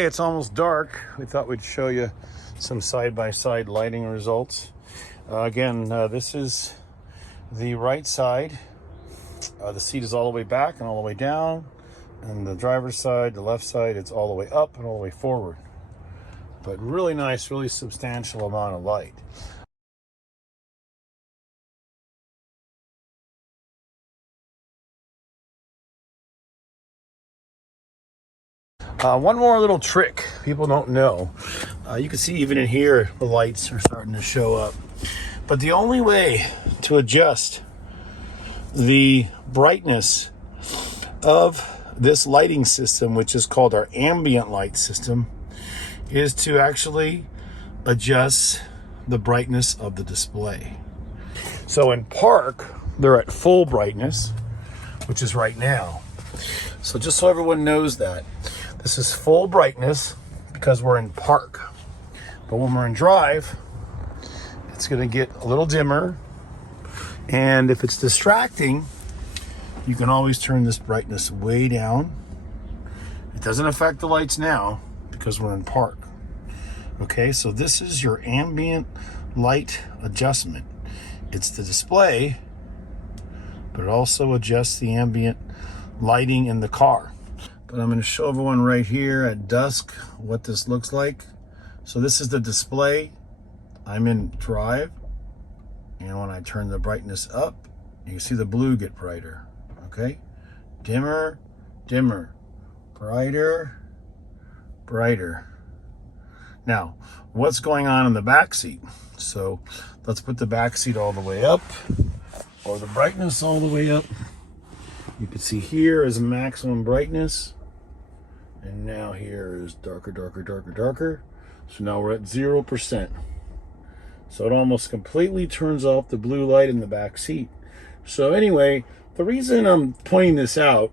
Okay, it's almost dark. We thought we'd show you some side-by-side lighting results. This is the right side. The seat is all the way back and all the way down. And the driver's side, the left side, it's all the way up and all the way forward. But really nice, really substantial amount of light. One more little trick people don't know. You can see even in here, the lights are starting to show up. But the only way to adjust the brightness of this lighting system, which is called our ambient light system, is to actually adjust the brightness of the display. So in park, they're at full brightness, which is right now. So just so everyone knows that, this is full brightness because we're in park. But when we're in drive, it's gonna get a little dimmer. And if it's distracting, you can always turn this brightness way down. It doesn't affect the lights now because we're in park. Okay, so this is your ambient light adjustment. It's the display, but it also adjusts the ambient lighting in the car. But I'm going to show everyone right here at dusk what this looks like. So this is the display. I'm in drive, and when I turn the brightness up, you can see the blue get brighter. Okay, dimmer, dimmer, brighter, brighter. Now, what's going on in the back seat? So let's put the back seat all the way up, or the brightness all the way up. You can see here is maximum brightness. And now here is darker, darker, darker, darker. So now we're at 0%. So it almost completely turns off the blue light in the back seat. So anyway, the reason I'm pointing this out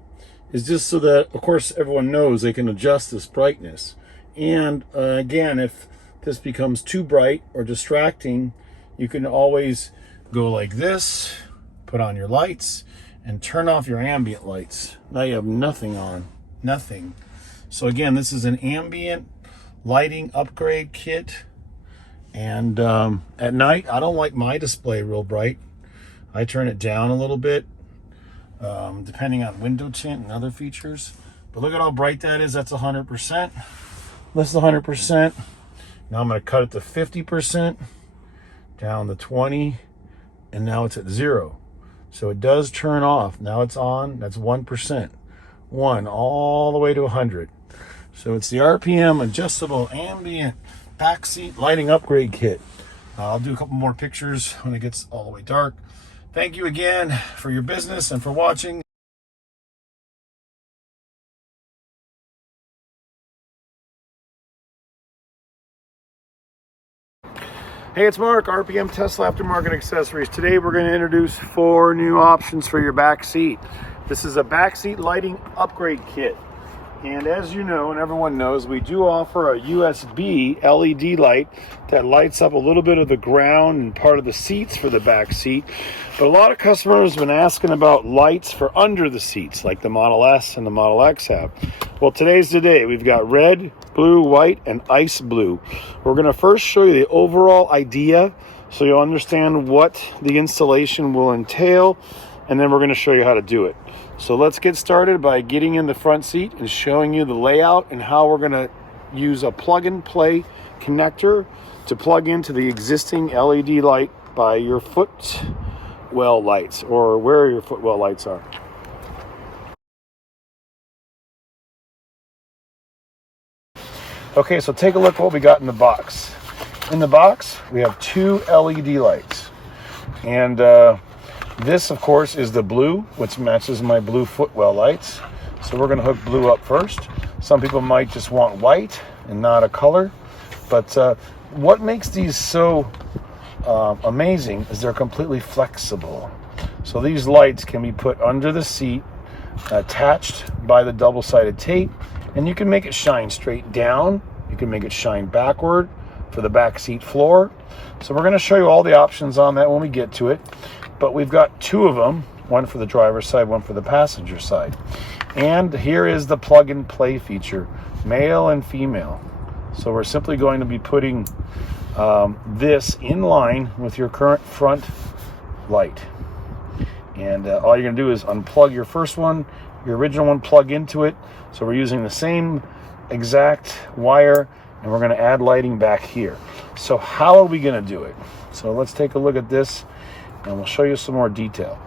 is just so that, of course, everyone knows they can adjust this brightness. And again, if this becomes too bright or distracting, you can always go like this, put on your lights, and turn off your ambient lights. Now you have nothing on, nothing. So again, this is an ambient lighting upgrade kit. And at night, I don't like my display real bright. I turn it down a little bit, depending on window tint and other features. But look at how bright that is. That's 100%. This is 100%. Now I'm going to cut it to 50%, down to 20, and now it's at 0. So it does turn off. Now it's on. That's 1%. 1 all the way to 100. So it's the RPM adjustable ambient backseat lighting upgrade kit. I'll do a couple more pictures when it gets all the way dark. Thank you again for your business and for watching. Hey, it's Mark, RPM Tesla Aftermarket Accessories. Today we're going to introduce 4 new options for your back seat. This is a backseat lighting upgrade kit. And as you know, and everyone knows, we do offer a USB LED light that lights up a little bit of the ground and part of the seats for the back seat. But a lot of customers have been asking about lights for under the seats, like the Model S and the Model X have. Well, today's the day. We've got red, blue, white, and ice blue. We're going to first show you the overall idea so you'll understand what the installation will entail, and then we're going to show you how to do it. So let's get started by getting in the front seat and showing you the layout and how we're going to use a plug-and-play connector to plug into the existing LED light by your footwell lights, or where your footwell lights are. Okay, so take a look what we got in the box. In the box, we have 2 LED lights. And this, of course, is the blue, which matches my blue footwell lights. So we're going to hook blue up first. Some people might just want white and not a color. But what makes these so amazing is they're completely flexible. So these lights can be put under the seat, attached by the double-sided tape, and you can make it shine straight down. You can make it shine backward for the back seat floor. So we're going to show you all the options on that when we get to it. But we've got 2 of them, one for the driver's side, one for the passenger side. And here is the plug and play feature, male and female. So we're simply going to be putting this in line with your current front light. And all you're going to do is unplug your first one, your original one, plug into it. So we're using the same exact wire, and we're going to add lighting back here. So how are we going to do it? So let's take a look at this, and we'll show you some more detail.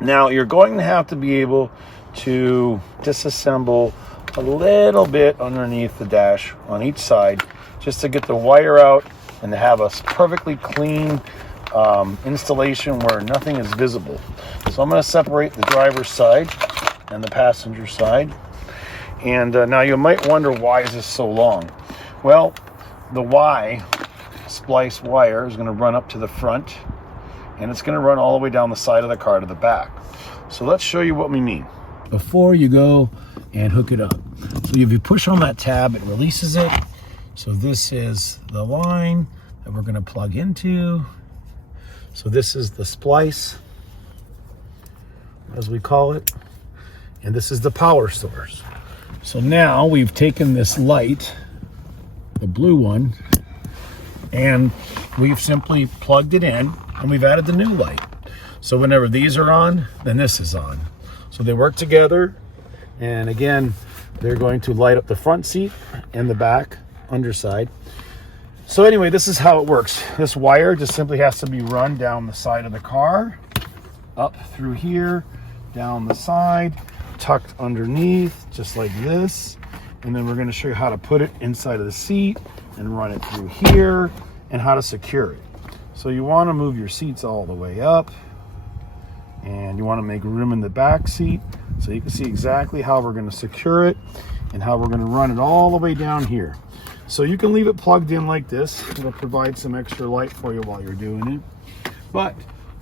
Now, you're going to have to be able to disassemble a little bit underneath the dash on each side, just to get the wire out and to have a perfectly clean installation where nothing is visible. So I'm going to separate the driver's side and the passenger side. And now you might wonder, why is this so long? Well, the Y splice wire is going to run up to the front, and it's going to run all the way down the side of the car to the back. So let's show you what we mean before you go and hook it up. So if you push on that tab, it releases it. So this is the line that we're going to plug into. So this is the splice, as we call it, and this is the power source. So now we've taken this light, the blue one, and we've simply plugged it in, and we've added the new light. So whenever these are on, then this is on. So they work together, and again, they're going to light up the front seat and the back underside. So anyway, this is how it works. This wire just simply has to be run down the side of the car, up through here, down the side, tucked underneath, just like this. And then we're going to show you how to put it inside of the seat and run it through here, and how to secure it. So you want to move your seats all the way up, and you want to make room in the back seat so you can see exactly how we're going to secure it and how we're going to run it all the way down here. So you can leave it plugged in like this. It'll provide some extra light for you while you're doing it. But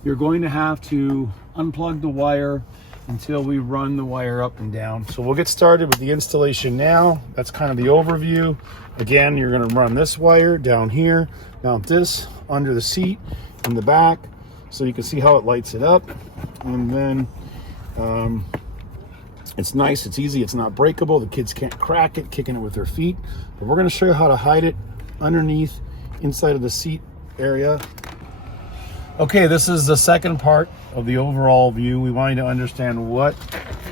you're going to have to unplug the wire until we run the wire up and down. So we'll get started with the installation now. That's kind of the overview. Again, you're going to run this wire down here, mount this under the seat in the back so you can see how it lights it up. And then it's nice, it's easy, it's not breakable. The kids can't crack it kicking it with their feet. But we're going to show you how to hide it underneath inside of the seat area. Okay, this is the second part of the overall view. We want you to understand what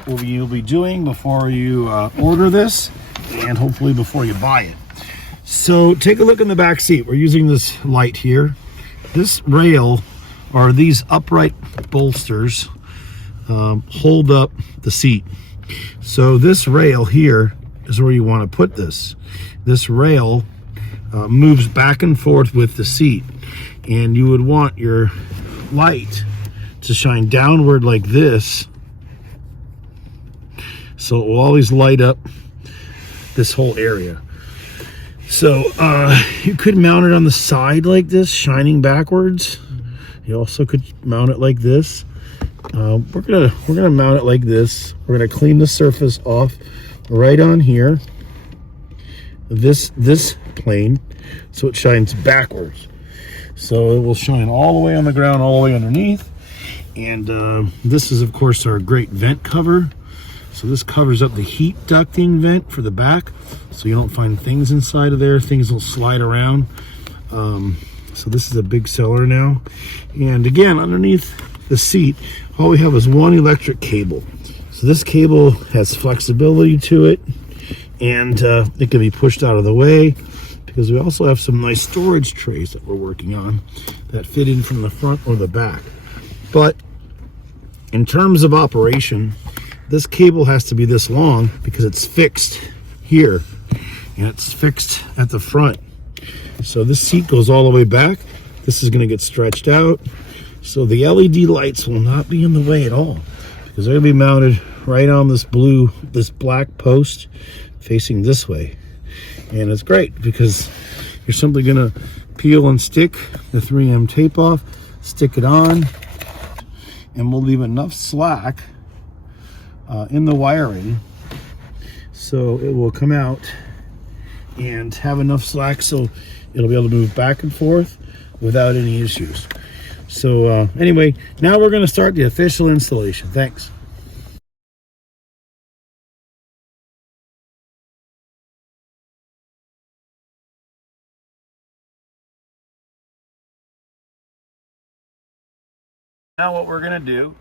you'll be doing before you order this, and hopefully before you buy it. So take a look in the back seat. We're using this light here. This rail, or these upright bolsters, hold up the seat. So this rail here is where you want to put this. This rail moves back and forth with the seat, and you would want your light to shine downward like this, so it will always light up this whole area. So you could mount it on the side like this, shining backwards. You also could mount it like this. We're gonna mount it like this. We're gonna clean the surface off right on here, this plane, so it shines backwards. So it will shine all the way on the ground, all the way underneath. And this is, of course, our great vent cover. So this covers up the heat ducting vent for the back, so you don't find things inside of there. Things will slide around. So this is a big seller now. And again, underneath the seat, all we have is one electric cable. So this cable has flexibility to it, and it can be pushed out of the way, because we also have some nice storage trays that we're working on that fit in from the front or the back. But in terms of operation, this cable has to be this long because it's fixed here and it's fixed at the front. So this seat goes all the way back. This is going to get stretched out. So the LED lights will not be in the way at all, because they're going to be mounted right on this black post facing this way. And it's great because you're simply going to peel and stick the 3M tape off, stick it on, and we'll leave enough slack in the wiring so it will come out and have enough slack so it'll be able to move back and forth without any issues. So anyway, now we're going to start the official installation. Thanks. Now what we're going to do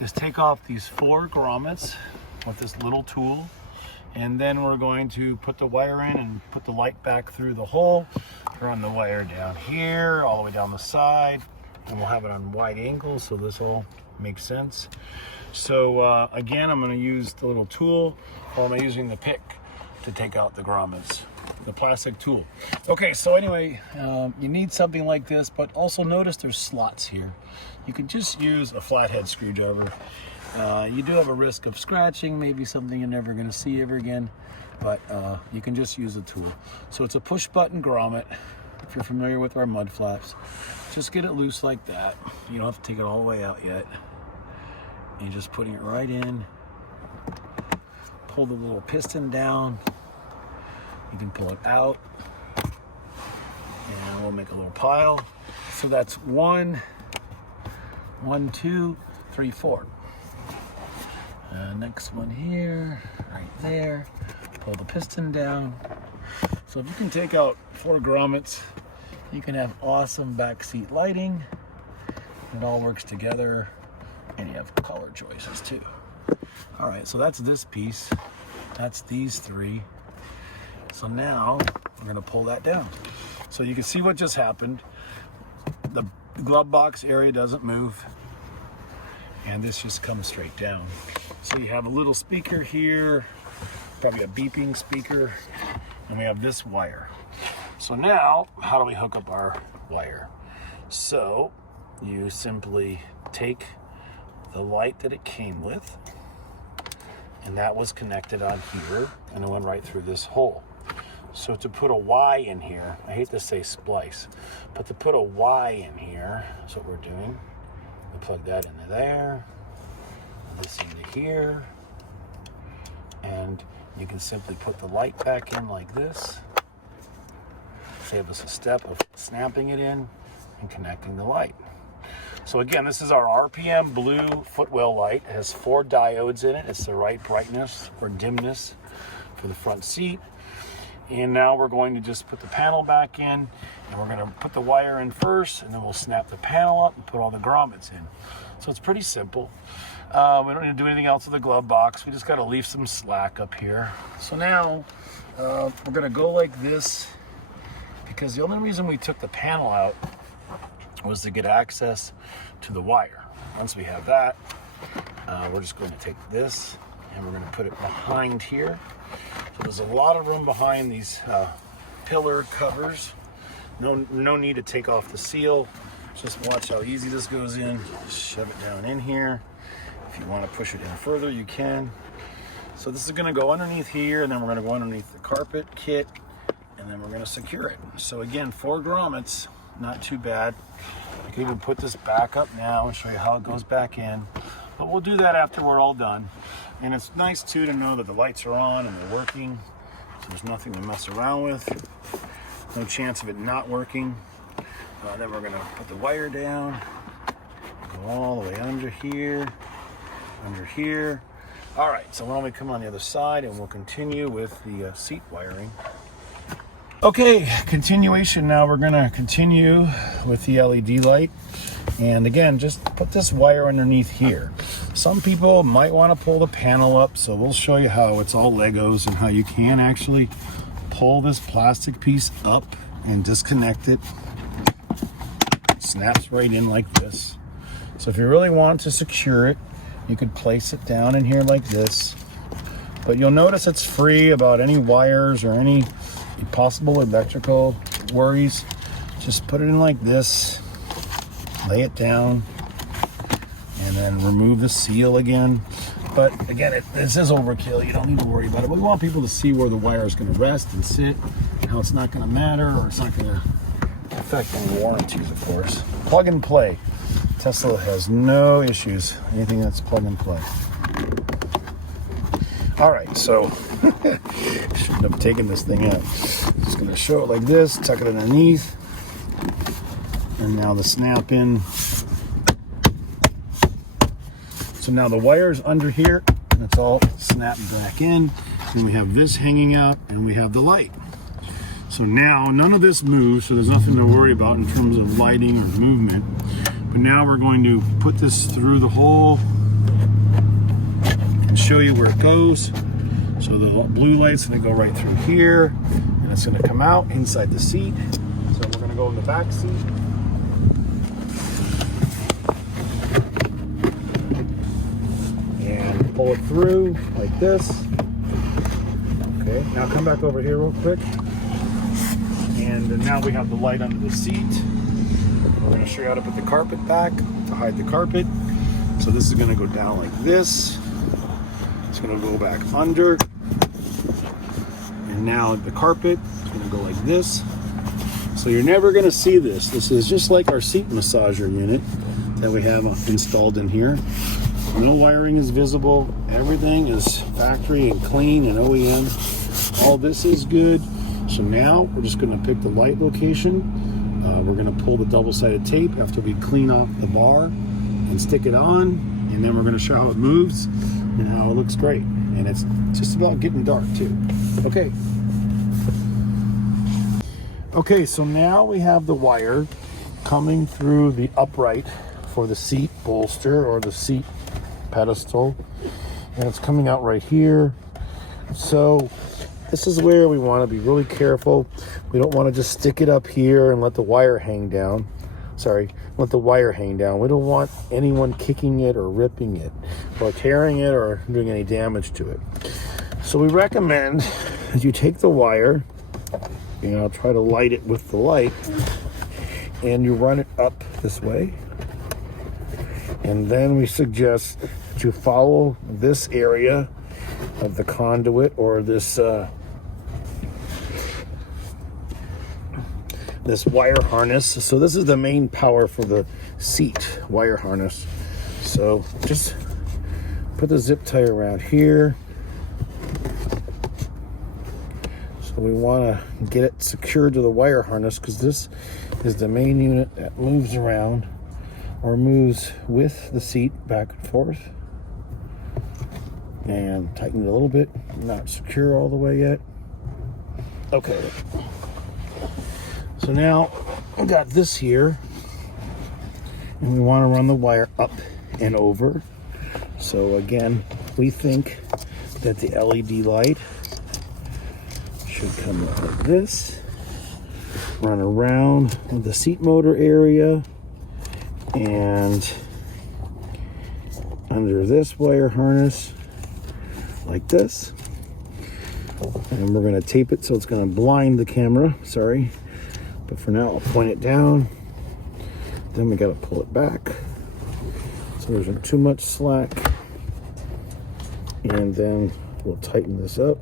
is take off these 4 grommets with this little tool, and then we're going to put the wire in and put the light back through the hole, run the wire down here all the way down the side, and we'll have it on wide angles so this all makes sense. So again, I'm going to use the little tool, or am I using the pick to take out the grommets, the plastic tool. Okay, so anyway, you need something like this, but also notice there's slots here. You can just use a flathead screwdriver. You do have a risk of scratching, maybe something you're never going to see ever again, but you can just use a tool. So it's a push button grommet. If you're familiar with our mud flaps, just get it loose like that. You don't have to take it all the way out yet. You're just putting it right in. Pull the little piston down. You can pull it out, and we'll make a little pile. So that's 1, 2, 3, 4. Next one here, right there. Pull the piston down. So if you can take out 4 grommets, you can have awesome backseat lighting. It all works together, and you have color choices too. All right, so that's this piece. That's these 3. So now we're going to pull that down. So you can see what just happened. The glove box area doesn't move, and this just comes straight down. So you have a little speaker here, probably a beeping speaker, and we have this wire. So now, how do we hook up our wire? So you simply take the light that it came with, and that was connected on here, and it went right through this hole. So to put a Y in here, I hate to say splice, but to put a Y in here, that's what we're doing. We plug that into there, this into here, and you can simply put the light back in like this. Save us a step of snapping it in and connecting the light. So again, this is our RPM blue footwell light. It has 4 diodes in it. It's the right brightness or dimness for the front seat. And now we're going to just put the panel back in, and we're going to put the wire in first, and then we'll snap the panel up and put all the grommets in. So it's pretty simple. We don't need to do anything else with the glove box. We just got to leave some slack up here. So now we're going to go like this, because the only reason we took the panel out was to get access to the wire. Once we have that, we're just going to take this and we're going to put it behind here. So there's a lot of room behind these pillar covers. No need to take off the seal. Just watch how easy this goes in. Shove it down in here. If you want to push it in further, you can. So this is going to go underneath here, and then we're going to go underneath the carpet kit, and then we're going to secure it. So again, 4 grommets, not too bad. I can even put this back up now and show you how it goes back in. But we'll do that after we're all done. And it's nice too to know that the lights are on and they're working. So there's nothing to mess around with. No chance of it not working. Then we're gonna put the wire down. Go all the way under here. Under here. All right, so why don't we come on the other side and we'll continue with the seat wiring. Okay, continuation now. We're gonna continue with the LED light. And again, just put this wire underneath here. Some people might want to pull the panel up, so we'll show you how it's all Legos and how you can actually pull this plastic piece up and disconnect it. Snaps right in like this. So if you really want to secure it, you could place it down in here like this. But you'll notice it's free about any wires or any possible electrical worries. Just put it in like this. Lay it down, and then remove the seal again. But again, this is overkill. You don't need to worry about it. But we want people to see where the wire is going to rest and sit, how it's not going to matter, or it's not going to affect any warranties, of course. Plug and play. Tesla has no issues. Anything that's plug and play. All right, so shouldn't have taken this thing out. Just going to show it like this, tuck it underneath. And now the snap in So now the wire's under here, and it's all snapped back in. And we have this hanging out, and we have the light. So now none of this moves, so there's nothing to worry about in terms of lighting or movement. But now we're going to put this through the hole and show you where it goes. So the blue light's going to go right through here, and it's going to come out inside the seat. So we're going to go in the back seat. And pull it through like this. Okay, now come back over here real quick. And now we have the light under the seat. We're going to show you how to put the carpet back to hide the carpet. So this is going to go down like this. It's going to go back under. And now the carpet is going to go like this. So you're never going to see this. This is just like our seat massager unit that we have installed in here. No wiring is visible. Everything is factory and clean and OEM. All this is good. So now we're just going to pick the light location. We're going to pull the double-sided tape after we clean off the bar and stick it on. And then we're going to show how it moves and how it looks great. And it's just about getting dark too. Okay. Okay, so now we have the wire coming through the upright for the seat bolster or the seat pedestal. And it's coming out right here. So this is where we want to be really careful. We don't want to just stick it up here and let the wire hang down. Let the wire hang down. We don't want anyone kicking it or ripping it or tearing it or doing any damage to it. So we recommend that you take the wire, try to light it with the light, and you run it up this way. And then we suggest that you follow this area of the conduit or this this wire harness. So this is the main power for the seat wire harness. So just put the zip tie around here. So we want to get it secured to the wire harness because this is the main unit that moves around or moves with the seat back and forth. And tighten it a little bit. Not secure all the way yet. Okay. So now I've got this here, and we want to run the wire up and over. So again, we think that the LED light should come up like this, run around the seat motor area, and under this wire harness like this. And we're going to tape it so it's going to blind the camera. Sorry. But for now, I'll point it down. Then we got to pull it back so there's not too much slack. And then we'll tighten this up.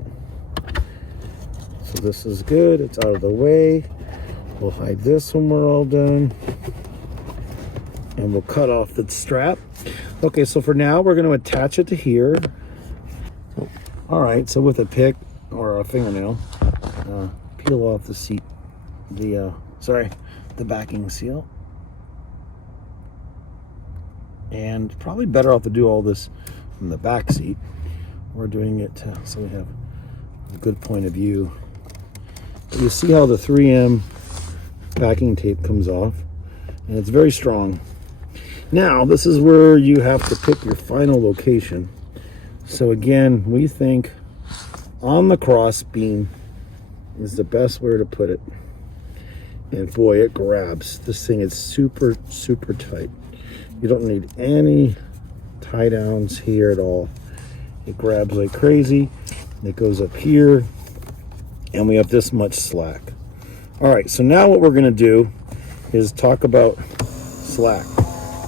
So this is good. It's out of the way. We'll hide this when we're all done. And we'll cut off the strap. Okay, so for now, we're going to attach it to here. All right, so with a pick or a fingernail, peel off the seat, the backing seal. And probably better off to do all this from the back seat. We're doing it so we have a good point of view. But you see how the 3M backing tape comes off, and it's very strong. Now, this is where you have to pick your final location. So again, we think on the cross beam is the best way to put it. And boy, it grabs. This thing is super, super tight. You don't need any tie downs here at all. It grabs like crazy. It goes up here, and we have this much slack. All right, so now what we're gonna do is talk about slack.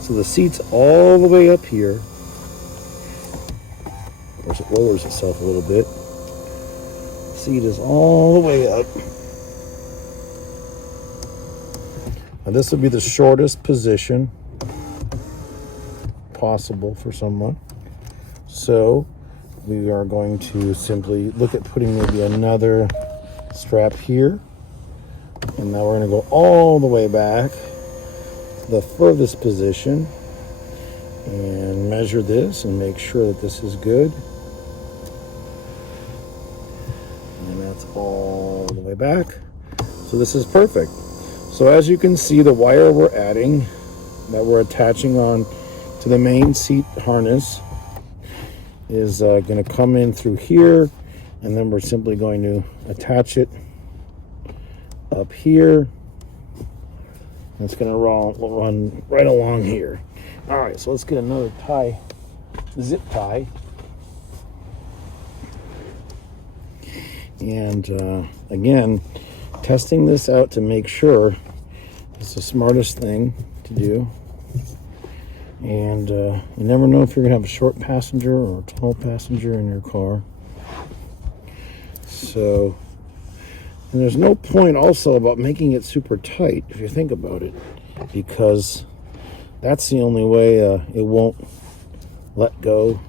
So the seat's all the way up here. Of course, it lowers itself a little bit. Seat is all the way up. Now this would be the shortest position possible for someone. So we are going to simply look at putting maybe another strap here. And now we're going to go all the way back to the furthest position. and measure this and make sure that this is good. And that's all the way back. So this is perfect. So as you can see, the wire we're adding, that we're attaching on to the main seat harness, is going to come in through here, and then we're simply going to attach it up here. It's going to run right along here. All right, so let's get another tie, zip tie. And again, testing this out to make sure it's the smartest thing to do. And you never know if you're gonna have a short passenger or a tall passenger in your car. So, and there's no point also about making it super tight if you think about it, because that's the only way it won't let go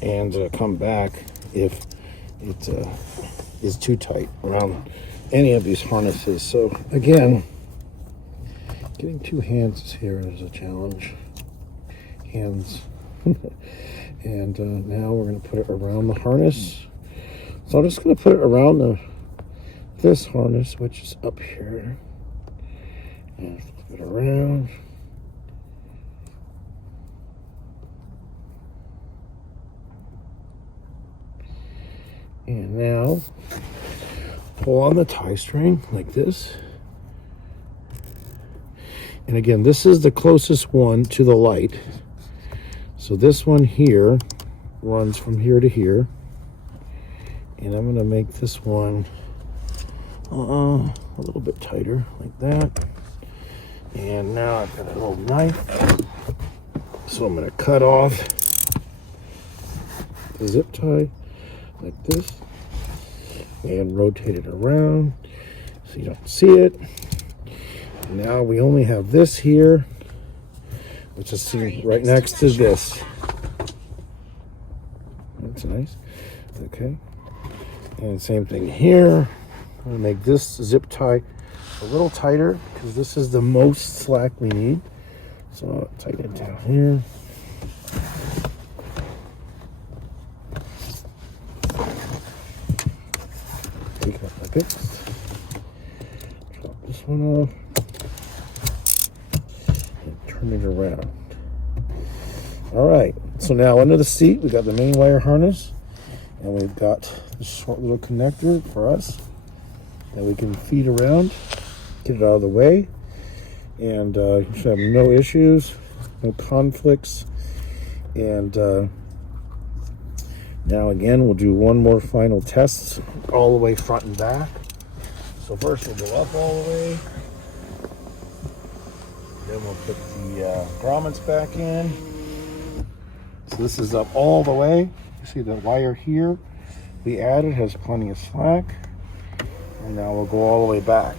and come back if it is too tight around any of these harnesses. So again, getting two hands here is a challenge. Hands. And now we're going to put it around the harness. So I'm just going to put it around this harness, which is up here. And flip it around. And now pull on the tie string like this. And again, this is the closest one to the light. So this one here runs from here to here. And I'm going to make this one a little bit tighter like that. And now I've got a little knife. So I'm going to cut off the zip tie like this and rotate it around so you don't see it. Now we only have this here, which is right next to this. That's nice. Okay. And same thing here. I'm going to make this zip tie a little tighter because this is the most slack we need. So I'll tighten it down here. Take out my picks. Drop this one off. Turn it around. All right, so now under the seat we got the main wire harness, and we've got this short little connector for us that we can feed around, get it out of the way, and you should have no issues, no conflicts. And now again we'll do one more final test all the way front and back. So first we'll go up all the way. Then we'll put the grommets back in. So this is up all the way. You see the wire here we added has plenty of slack. And now we'll go all the way back.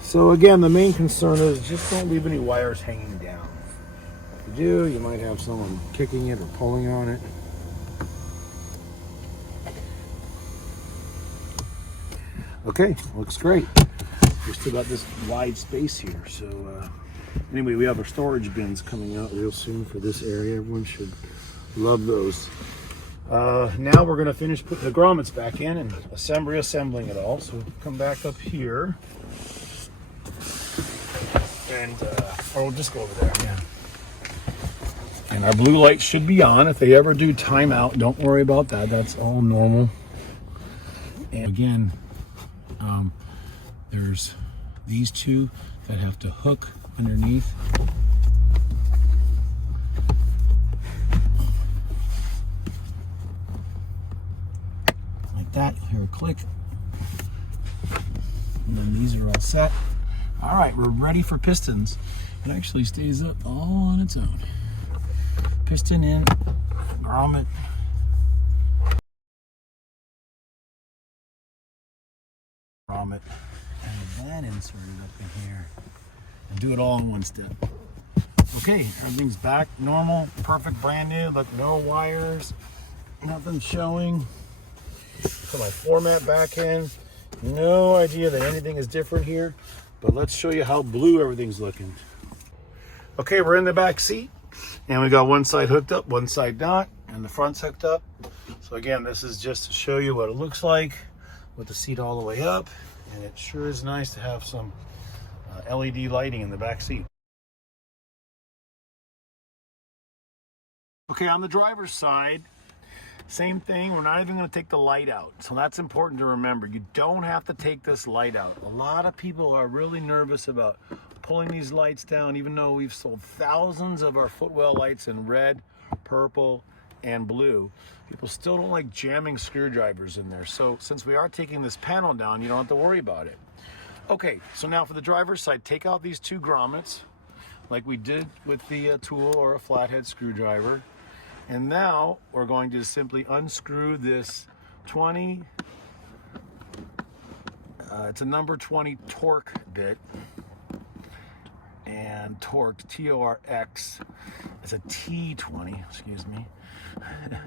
So again, the main concern is just don't leave any wires hanging down. If you do, you might have someone kicking it or pulling on it. Okay, looks great. We still got this wide space here, so anyway, we have our storage bins coming out real soon for this area. Everyone should love those. Now we're going to finish putting the grommets back in and reassembling it all. So come back up here, and or we'll just go over there. Yeah. And our blue lights should be on. If they ever do timeout, don't worry about that. That's all normal. And again, there's these two that have to hook underneath. Like that. Hear a click. And then these are all set. All right, we're ready for pistons. It actually stays up all on its own. Piston in, grommet. Grommet. And that inserted up in here. And do it all in one step. Okay, everything's back normal, perfect, brand new. Look, no wires, nothing showing. Put my floor mat back in. No idea that anything is different here, but let's show you how blue everything's looking. Okay, we're in the back seat. And we got one side hooked up, one side not, and the front's hooked up. So again, this is just to show you what it looks like with the seat all the way up. And it sure is nice to have some LED lighting in the back seat. Okay, on the driver's side, same thing. We're not even going to take the light out. So that's important to remember. You don't have to take this light out. A lot of people are really nervous about pulling these lights down, even though we've sold thousands of our footwell lights in red, purple, and blue. People still don't like jamming screwdrivers in there. So since we are taking this panel down, you don't have to worry about it. Okay, so now for the driver's side, take out these two grommets like we did with the tool or a flathead screwdriver. And now we're going to simply unscrew this 20, it's a number 20 torque bit. And torque, T-O-R-X, is a T20, excuse me. You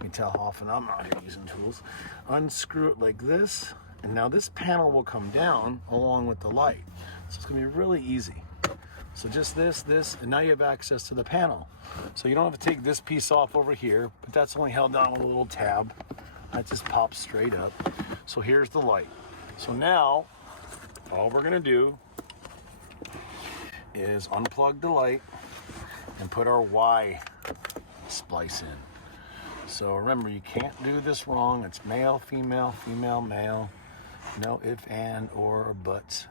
can tell how often I'm out here using tools. Unscrew it like this, and now this panel will come down along with the light. So it's gonna be really easy. So just this, and now you have access to the panel. So you don't have to take this piece off over here, but that's only held down with a little tab. That just pops straight up. So here's the light. So now, all we're gonna do is unplug the light and put our Y splice in. So remember, you can't do this wrong. It's male, female, female, male. No if, and, or, buts.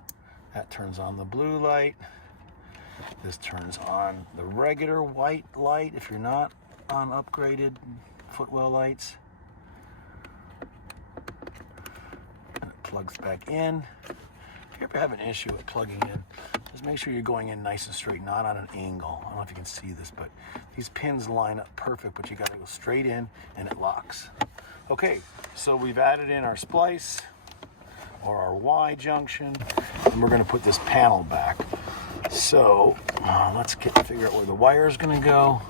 That turns on the blue light. This turns on the regular white light if you're not on upgraded footwell lights. And it plugs back in. If you ever have an issue with plugging in, just make sure you're going in nice and straight, not on an angle. I don't know if you can see this, but these pins line up perfect, but you gotta go straight in and it locks. Okay, so we've added in our splice or our Y junction, and we're gonna put this panel back. So let's figure out where the wire is gonna go.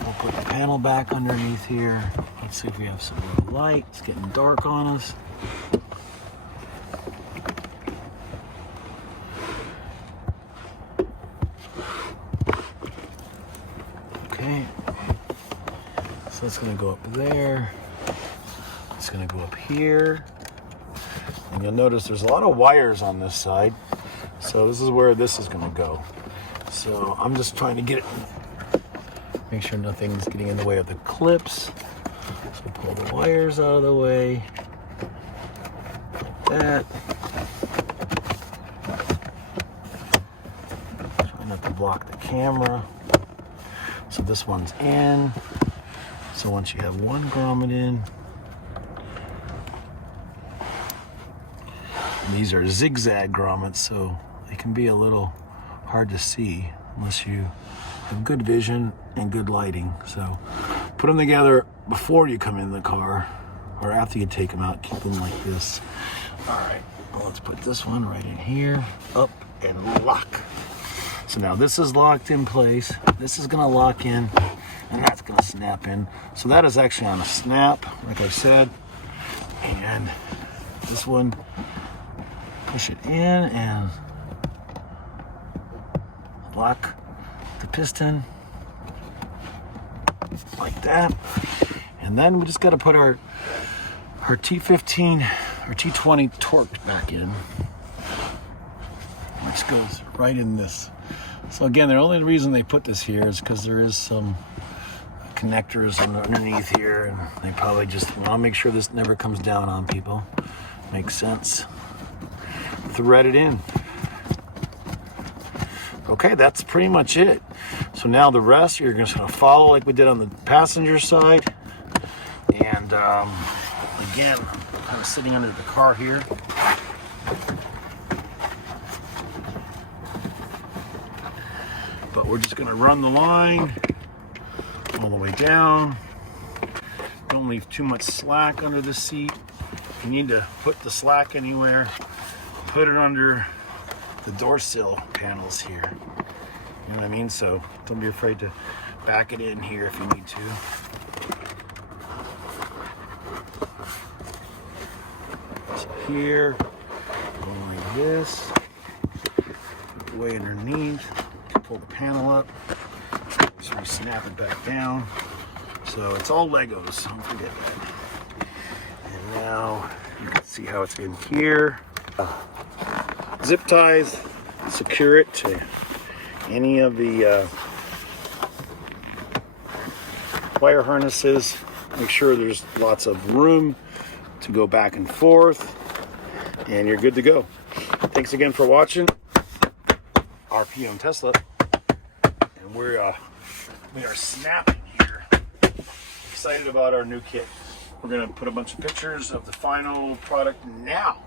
We'll put the panel back underneath here. Let's see if we have some more light. It's getting dark on us. Okay, so it's gonna go up there. It's gonna go up here. And you'll notice there's a lot of wires on this side. So this is where this is gonna go. So I'm just trying to get it, make sure nothing's getting in the way of the clips. So pull the wires out of the way, like that. Try not to block the camera. So this one's in. So once you have one grommet in, and these are zigzag grommets, so they can be a little hard to see unless you have good vision and good lighting. So put them together before you come in the car or after you take them out. Keep them like this. All right, well, let's put this one right in here, up and lock. So now this is locked in place. This is gonna lock in, and that's gonna snap in. So that is actually on a snap, like I said. And this one, push it in and lock the piston like that. And then we just got to put our T15 or T20 torque back in, which goes right in this. So again, the only reason they put this here is because there is some connectors underneath here, and they probably just want to make sure this never comes down on people. Makes sense. Thread it in. Okay, that's pretty much it. So now the rest you're just gonna follow like we did on the passenger side. And again, I'm kind of sitting under the car here. But we're just gonna run the line all the way down. Don't leave too much slack under the seat. If you need to put the slack anywhere, put it under the door sill panels here. You know what I mean? So don't be afraid to back it in here if you need to. So here, go like this, put the way underneath, pull the panel up, just snap it back down. So it's all Legos, don't forget that. And now you can see how it's in here. Zip ties, secure it to any of the wire harnesses. Make sure there's lots of room to go back and forth, and you're good to go. Thanks again for watching RPO and Tesla, and we are snapping here. Excited about our new kit. We're gonna put a bunch of pictures of the final product now.